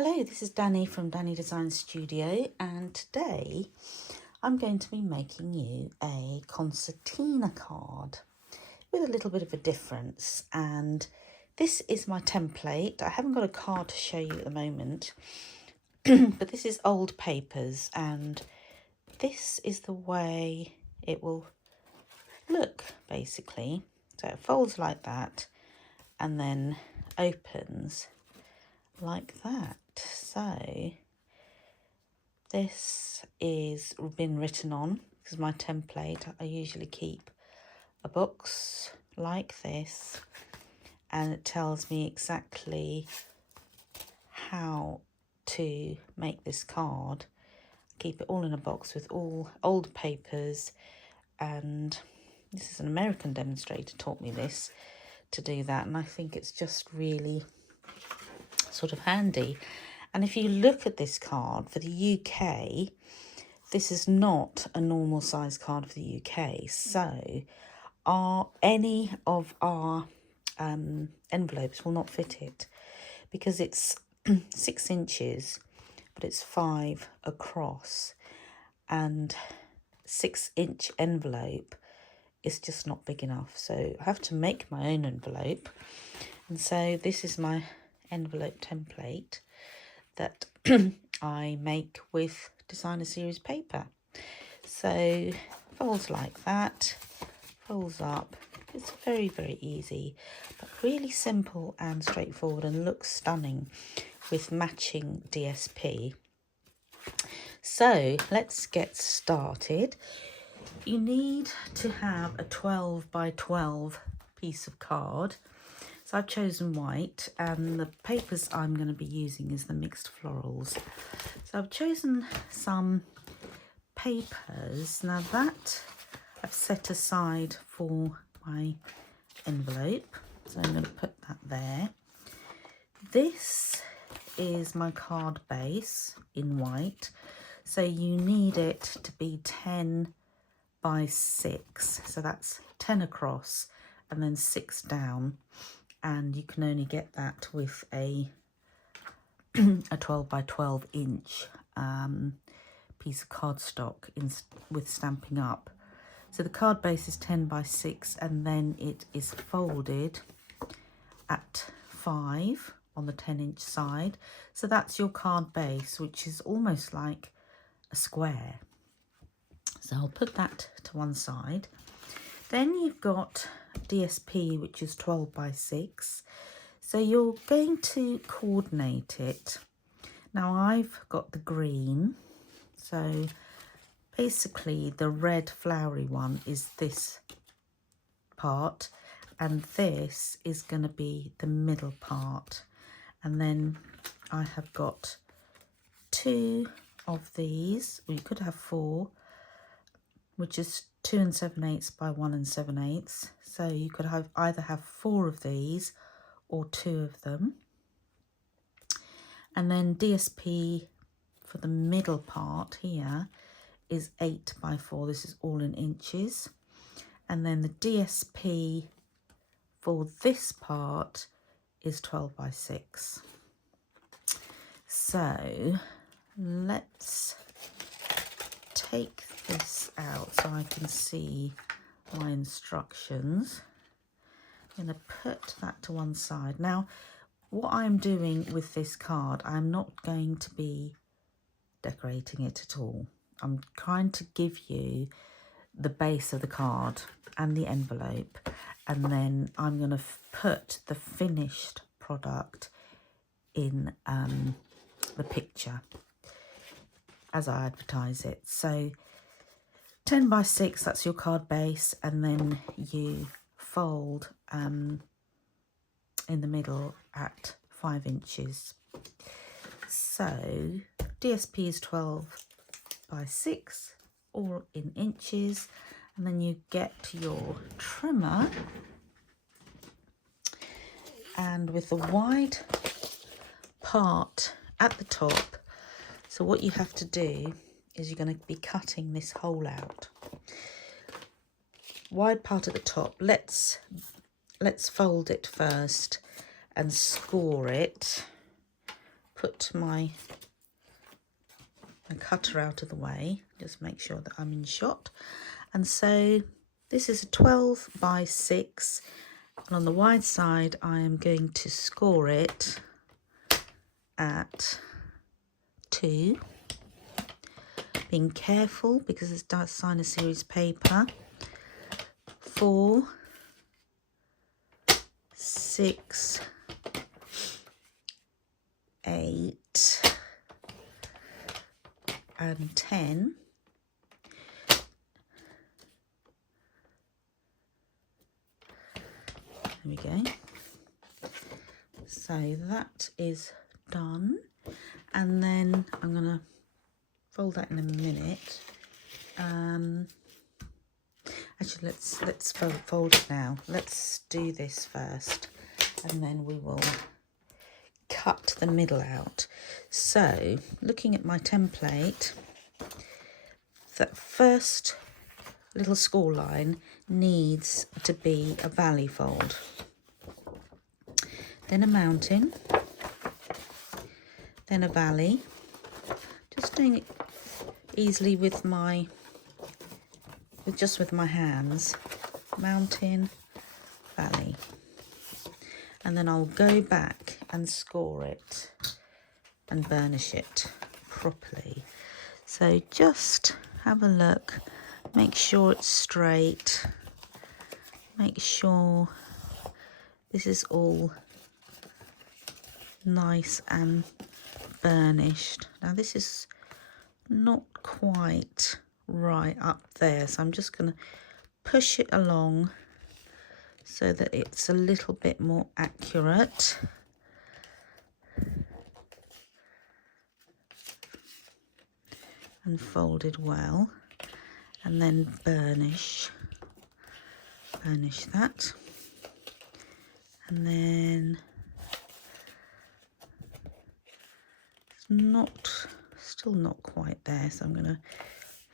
Hello, this is Danny from Danny Design Studio, and today I'm going to be making you a concertina card with a little bit of a difference. And this is my template. I haven't got a card to show you at the moment, but this is old papers, and this is the way it will look basically. So it folds like that and then opens like that. So this is been written on. This is my template. I usually keep a box like this, and it tells me exactly how to make this card. Keep it all in a box with all old papers, and this is an American demonstrator taught me this to do that, and I think it's just really sort of handy. And if you look at this card for the UK, this is not a normal size card for the UK. So any of our envelopes will not fit it, because it's 6 inches, but it's 5 across, and 6-inch envelope is just not big enough. So I have to make my own envelope. And so this is my envelope template that I make with designer series paper. So folds like that, folds up. It's very, very easy, but really simple and straightforward, and looks stunning with matching DSP. So let's get started. You need to have a 12 by 12 piece of card. So I've chosen white, and the papers I'm going to be using is the mixed florals. So I've chosen some papers. Now that I've set aside for my envelope, so I'm going to put that there. This is my card base in white, so you need it to be 10 by 6, so that's 10 across and then 6 down, and you can only get that with a 12 by 12 inch piece of cardstock with Stampin' Up. So the card base is 10 by 6, and then it is folded at 5 on the 10-inch side. So that's your card base, which is almost like a square. So I'll put that to one side. Then you've got DSP, which is 12 by 6. So you're going to coordinate it. Now I've got the green. So basically the red flowery one is this part, and this is going to be the middle part. And then I have got 2 of these, or you could have 4, which is 2 7/8 by 1 7/8. So you could have either have 4 of these or 2 of them. And then DSP for the middle part here is 8 by 4. This is all in inches. And then the DSP for this part is 12 by 6. So let's take this out so I can see my instructions. I'm going to put that to one side. Now, what I'm doing with this card, I'm not going to be decorating it at all. I'm trying to give you the base of the card and the envelope, and then I'm going to put the finished product in the picture as I advertise it. So 10 by 6, that's your card base, and then you fold in the middle at 5 inches. So DSP is 12 by 6, all in inches, and then you get your trimmer, and with the wide part at the top. So what you have to do is you're going to be cutting this hole out. Wide part at the top. Let's fold it first and score it. put my cutter out of the way, just make sure that I'm in shot. And so this is a 12 by 6, and on the wide side I am going to score it at 2, being careful because it's designer series paper. 4, 6, 8 and 10. There we go. So that is done, and then I'm going to fold that in a minute. Actually, let's fold it now. Let's do this first, and then we will cut the middle out. So, looking at my template, that first little score line needs to be a valley fold, then a mountain, then a valley. Just doing it easily with my hands. Mountain, valley, and then I'll go back and score it and burnish it properly. So just have a look, make sure it's straight, make sure this is all nice and burnished. Now this is not quite right up there, so I'm just going to push it along so that it's a little bit more accurate. And folded well, and then burnish that, and then it's still not quite there, so I'm going to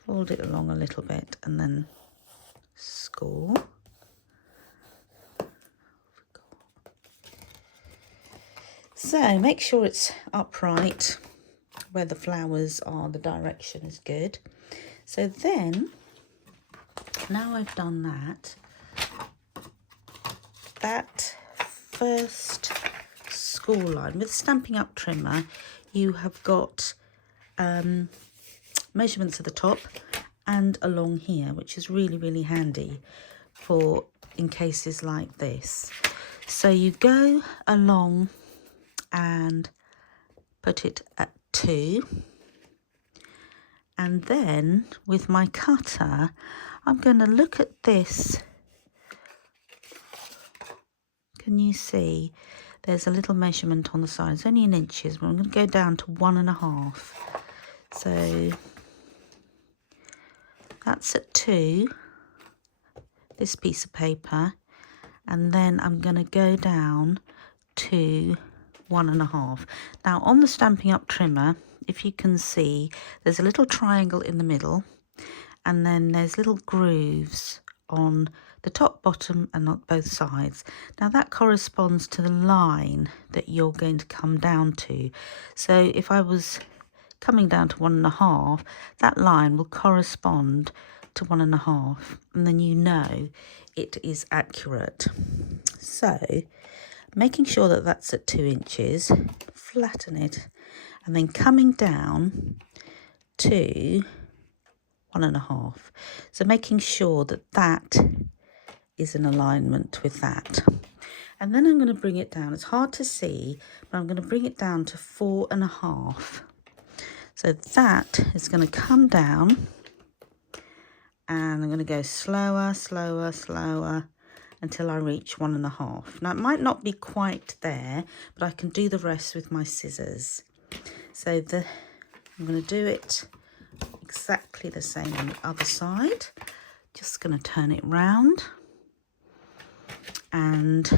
fold it along a little bit and then score. So make sure it's upright, where the flowers are, the direction is good. So then, now I've done that first score line with Stampin' Up trimmer, you have got measurements at the top and along here, which is really, really handy for in cases like this. So you go along and put it at 2, and then with my cutter I'm going to look at this. Can you see there's a little measurement on the side? It's only in inches, but I'm going to go down to 1.5. So that's at 2, this piece of paper, and then I'm going to go down to 1.5. Now on the Stampin' Up trimmer, if you can see, there's a little triangle in the middle, and then there's little grooves on the top, bottom, and on both sides. Now that corresponds to the line that you're going to come down to. So if I was coming down to 1.5, that line will correspond to 1.5, and then you know it is accurate. So making sure that that's at 2 inches, flatten it, and then coming down to 1.5. So making sure that that is in alignment with that. And then I'm going to bring it down. It's hard to see, but I'm going to bring it down to 4.5. So that is going to come down, and I'm going to go slower, slower, slower until I reach 1.5. Now it might not be quite there, but I can do the rest with my scissors. So I'm going to do it exactly the same on the other side. Just going to turn it round and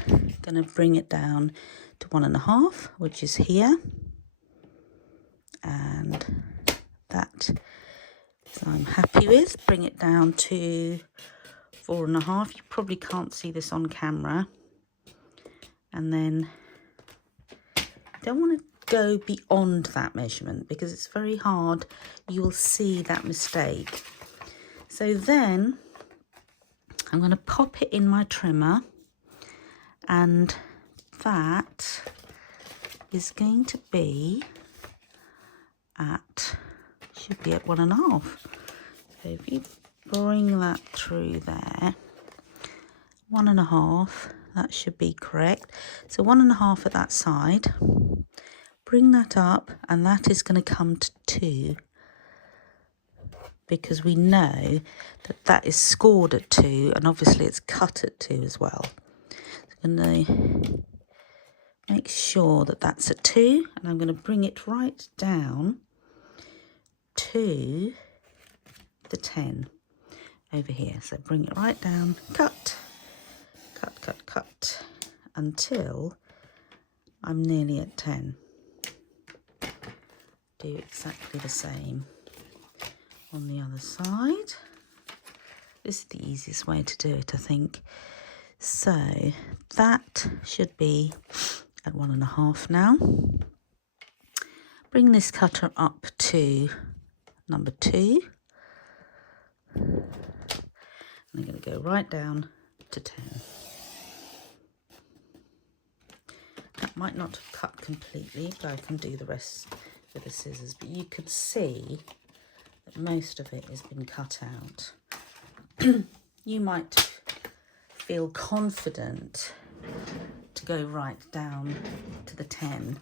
going to bring it down to 1.5, which is here, and that I'm happy with. Bring it down to 4.5. You probably can't see this on camera, and then don't want to go beyond that measurement because it's very hard. You will see that mistake. So then I'm going to pop it in my trimmer, and that is going to be should be at 1.5. So if you bring that through there, 1.5, that should be correct. So 1.5 at that side, bring that up, and that is going to come to 2, because we know that that is scored at 2, and obviously it's cut at 2 as well. So I'm going to make sure that that's at 2, and I'm going to bring it right down to the 10 over here. So bring it right down, cut, cut, cut, cut, until I'm nearly at 10. Do exactly the same on the other side. This is the easiest way to do it, I think. So that should be at 1.5 now. Bring this cutter up to number 2. And I'm going to go right down to 10. That might not have cut completely, but I can do the rest with the scissors. But you can see that most of it has been cut out. You might feel confident to go right down to the 10,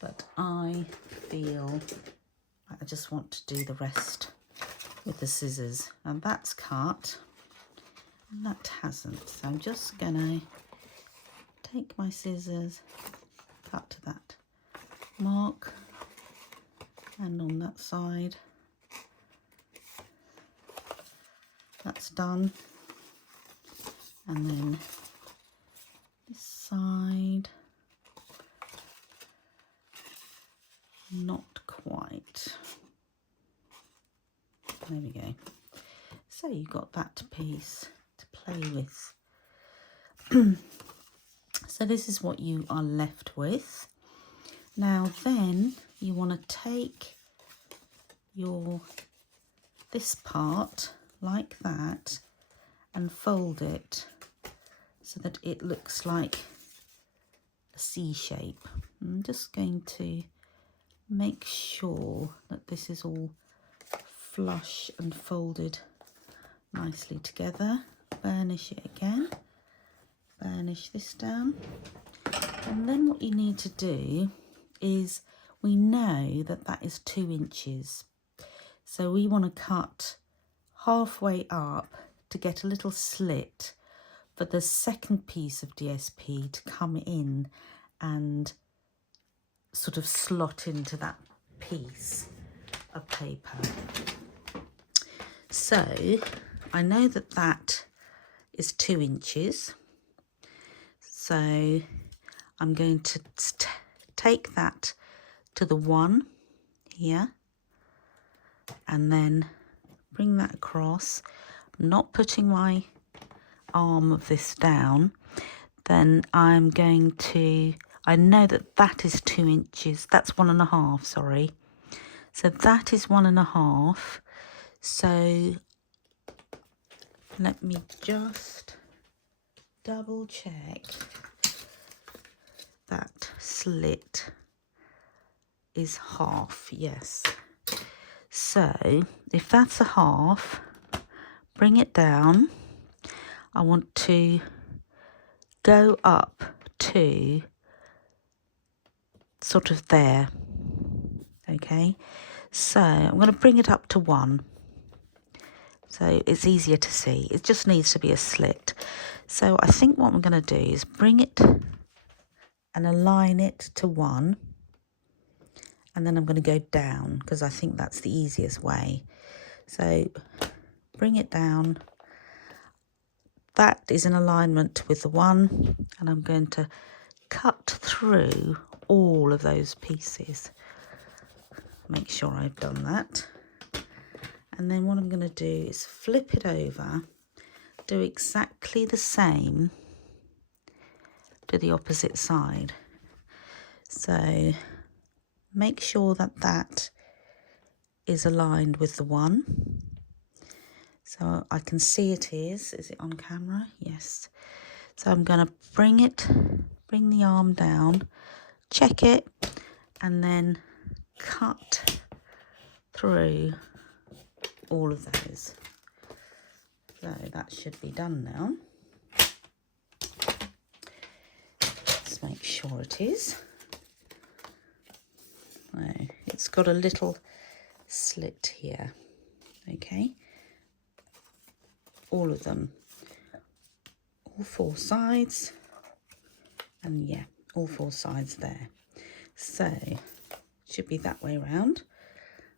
but I feel I just want to do the rest with the scissors. And that's cut, and that hasn't. So I'm just gonna take my scissors, cut to that mark, and on that side, that's done. And then this side, not quite. There we go. So you've got that piece to play with. So this is what you are left with. Now then you want to take this part like that and fold it so that it looks like a C shape. I'm just going to make sure that this is all flush and folded nicely together. Burnish it again, burnish this down, and then what you need to do is, we know that that is 2 inches, so we want to cut halfway up to get a little slit for the second piece of DSP to come in and sort of slot into that piece of paper. So I know that that is 2 inches, so I'm going to take that to the 1 here and then bring that across. I'm not putting my arm of this down. Then I'm going to, I know that that is 2 inches, that's 1.5, sorry. So that is 1.5. So let me just double check that slit is half, yes. So if that's a half, bring it down. I want to go up to sort of there, okay? So I'm going to bring it up to 1. So it's easier to see. It just needs to be a slit. So I think what I'm going to do is bring it and align it to 1. And then I'm going to go down because I think that's the easiest way. So bring it down. That is in alignment with the 1. And I'm going to cut through all of those pieces. Make sure I've done that. And then what I'm going to do is flip it over, do exactly the same to the opposite side. So make sure that that is aligned with the one. So I can see it is. Is it on camera? Yes. So I'm going to bring the arm down, check it, and then cut through all of those. So that should be done now. Let's make sure it is. No, it's got a little slit here. Okay. All of them. All four sides. And yeah, all four sides there. So it should be that way round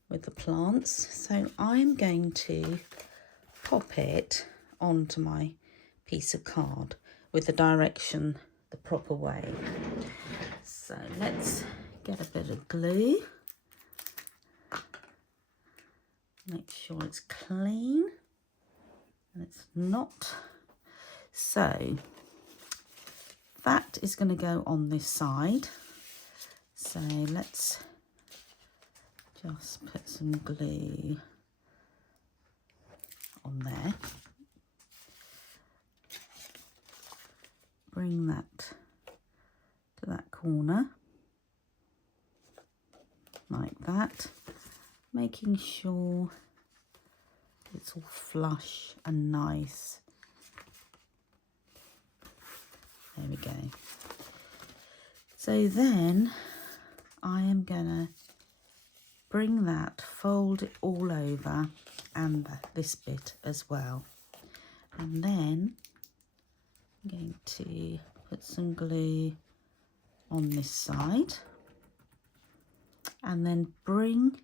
with the plants. So I'm going to pop it onto my piece of card with the direction the proper way. So let's get a bit of glue. Make sure it's clean and it's not. So that is going to go on this side. So let's just put some glue on there. Bring that to that corner, like that, making sure it's all flush and nice. There we go. So then I am gonna bring that, fold it all over, and this bit as well. And then I'm going to put some glue on this side and then bring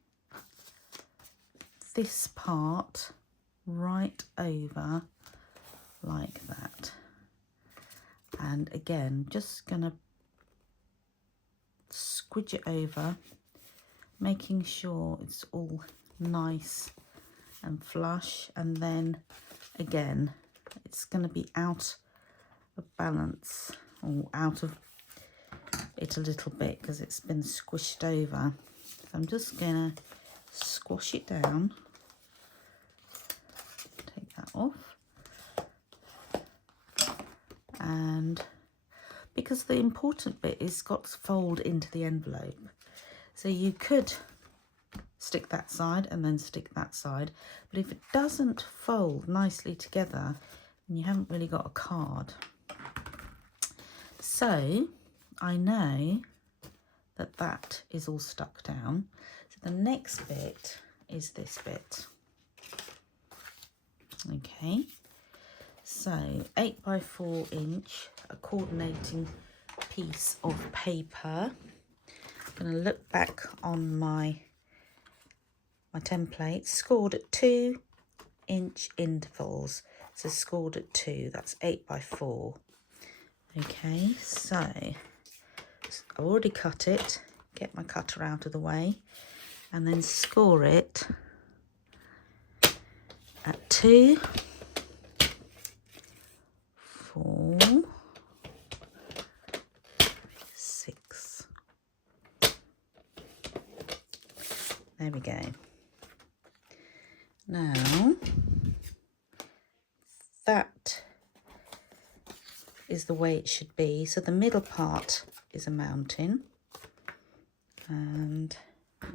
this part right over like that. And again, just gonna squidge it over, making sure it's all nice and flush. And then again, it's going to be out of balance or out of it a little bit because it's been squished over. So I'm just going to squash it down, take that off. And because the important bit is got to fold into the envelope. So you could stick that side and then stick that side, but if it doesn't fold nicely together, then you haven't really got a card. So I know that that is all stuck down. So the next bit is this bit. Okay, so 8 by 4 inch, a coordinating piece of paper. I'm going to look back on my template, scored at 2 inch intervals. So scored at 2, that's 8 by 4. Okay, so I've already cut it, get my cutter out of the way, and then score it at 2, 4, 6. There we go. Now that is the way it should be. So the middle part is a mountain and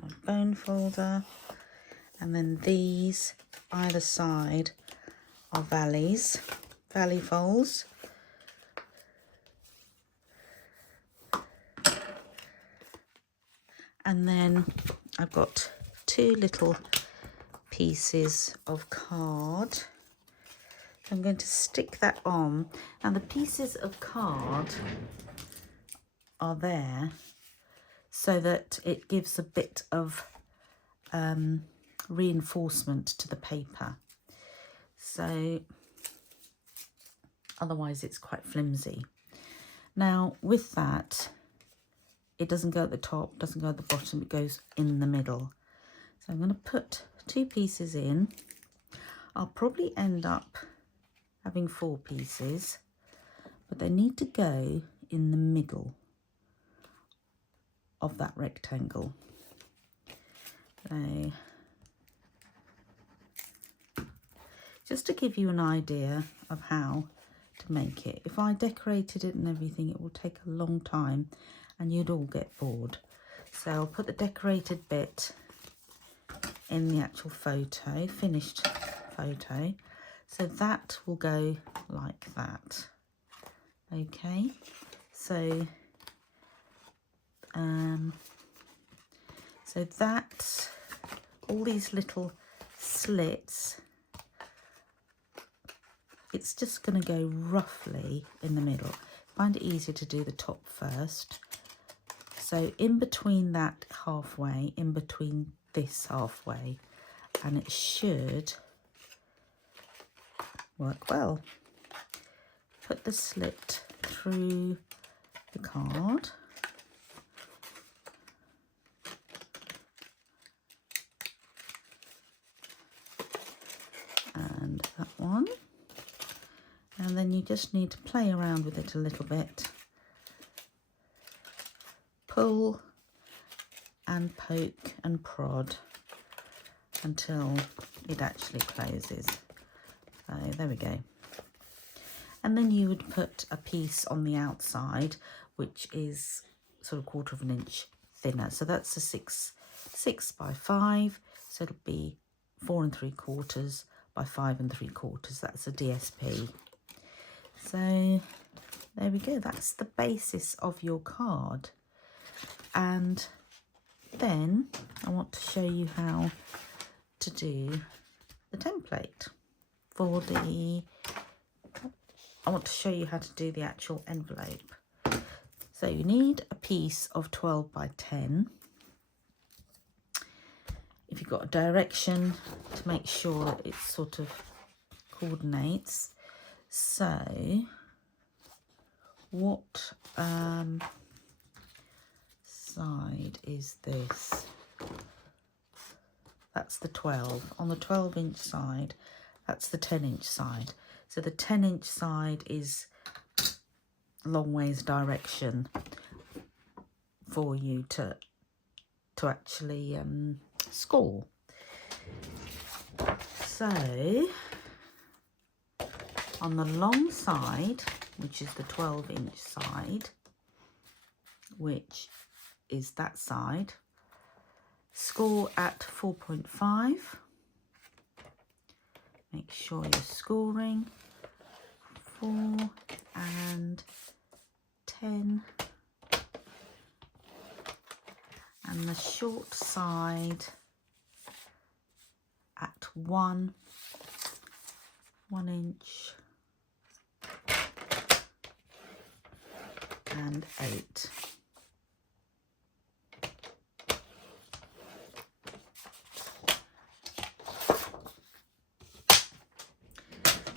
my bone folder, and then these either side are valley folds. And then I've got 2 little pieces of card. I'm going to stick that on, and the pieces of card are there so that it gives a bit of reinforcement to the paper. So otherwise it's quite flimsy. Now with that, it doesn't go at the top, doesn't go at the bottom, it goes in the middle. So I'm going to put 2 pieces in. I'll probably end up having 4 pieces, but they need to go in the middle of that rectangle. So just to give you an idea of how to make it. If I decorated it and everything, it will take a long time and you'd all get bored. So I'll put the decorated bit in the actual photo, finished photo. So that will go like that. Okay, so that, all these little slits, it's just going to go roughly in the middle. Find it easier to do the top first. So in between that halfway, in between this halfway, and it should work well. Put the slit through the card. And that one. And then you just need to play around with it a little bit. Pull and poke and prod until it actually closes. So there we go. And then you would put a piece on the outside, which is sort of 1/4 of an inch thinner. So that's a 6 by 5. So it'll be 4 3/4 by 5 3/4. That's a DSP. So there we go. That's the basis of your card. And then I want to show you how to do the template for the, I want to show you how to do the actual envelope. So you need a piece of 12 by 10. If you've got a direction, to make sure that it sort of coordinates. So what side is this? That's the 12. On the 12-inch side, that's the 10-inch side. So the 10-inch side is long ways direction for you to actually score. So on the long side, which is the 12-inch side, which is that side, score at 4.5. Make sure you're scoring 4 and 10. And the short side at 1 inch and 8.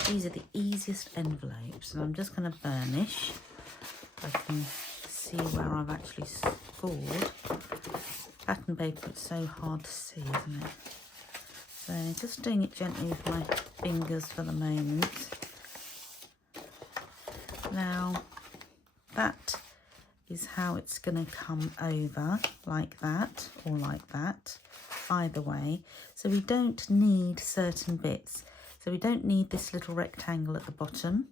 These are the easiest envelopes, and I'm just going to burnish. I can see where I've actually scored. Pattern paper, it's so hard to see, isn't it? So just doing it gently with my fingers for the moment. Now that is how it's going to come over, like that or like that, either way. So we don't need certain bits. So we don't need this little rectangle at the bottom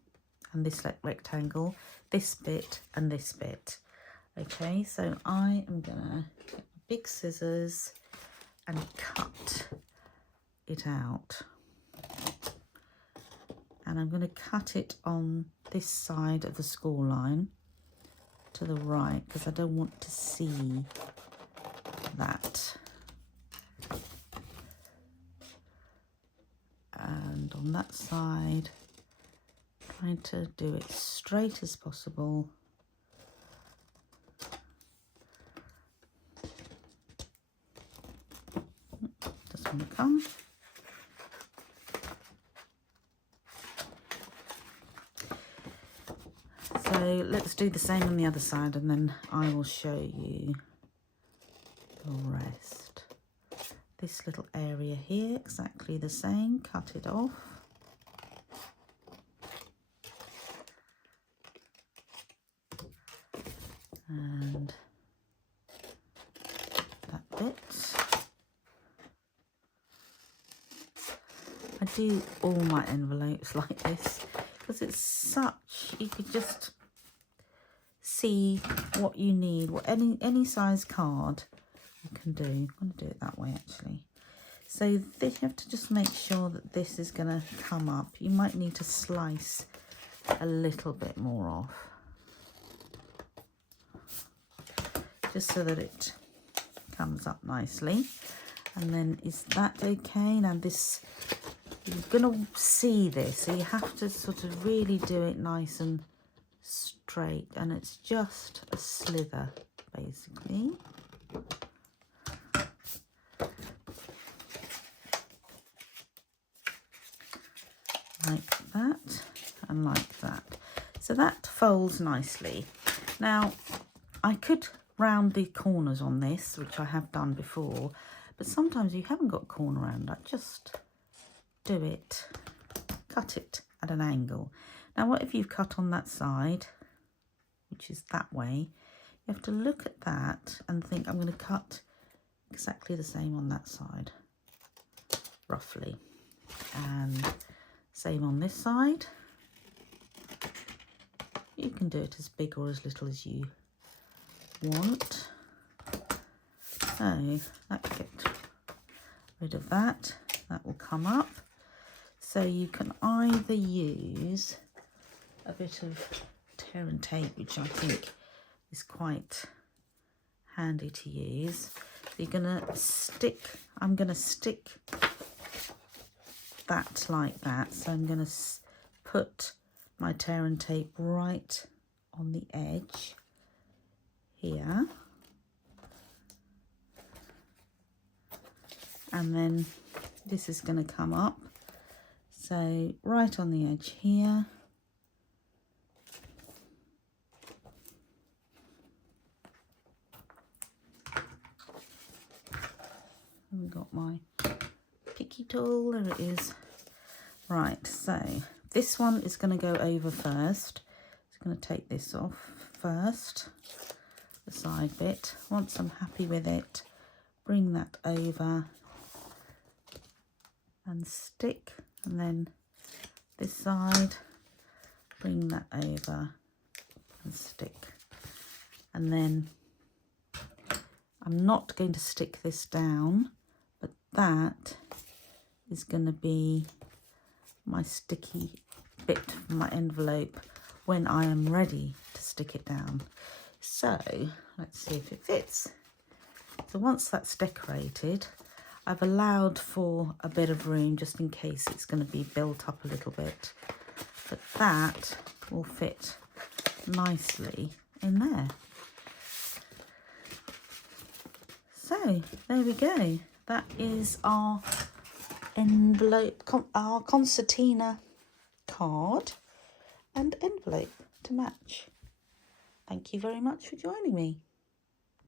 and this rectangle, this bit and this bit. Okay, so I am gonna get big scissors and cut it out. And I'm going to cut it on this side of the score line to the right, because I don't want to see that. And on that side, trying to do it straight as possible. Doesn't want to come. So let's do the same on the other side, and then I will show you the rest. This little area here, exactly the same, cut it off. And that bit. I do all my envelopes like this because it's such, you could just see what you need, what any size card you can do. I'm going to do it that way actually. So this, you have to just make sure that this is going to come up. You might need to slice a little bit more off, just so that it comes up nicely. And then is that okay? Now this, you're going to see this, so you have to sort of really do it nice and straight, and it's just a slither basically. Like that and like that. So that folds nicely. Now I could round the corners on this, which I have done before, but sometimes you haven't got corner round. I just do it, cut it at an angle. Now what if you've cut on that side, which is that way? You have to look at that and think, I'm going to cut exactly the same on that side, roughly, and same on this side. You can do it as big or as little as you want. So that, get rid of that, that will come up. So you can either use a bit of tear and tape, which I think is quite handy to use. So you're gonna stick, I'm gonna stick that like that. So I'm gonna put my tear and tape right on the edge here, and then this is going to come up, so right on the edge here. I've got my picky tool, there it is. Right, so this one is going to go over first. So I'm going to take this off first, the side bit. Once I'm happy with it, bring that over and stick, and then this side, bring that over and stick. And then I'm not going to stick this down, but that is going to be my sticky bit from my envelope when I am ready to stick it down. So let's see if it fits. So once that's decorated, I've allowed for a bit of room just in case it's going to be built up a little bit, but that will fit nicely in there. So there we go. That is our envelope, our concertina card and envelope to match. Thank you very much for joining me.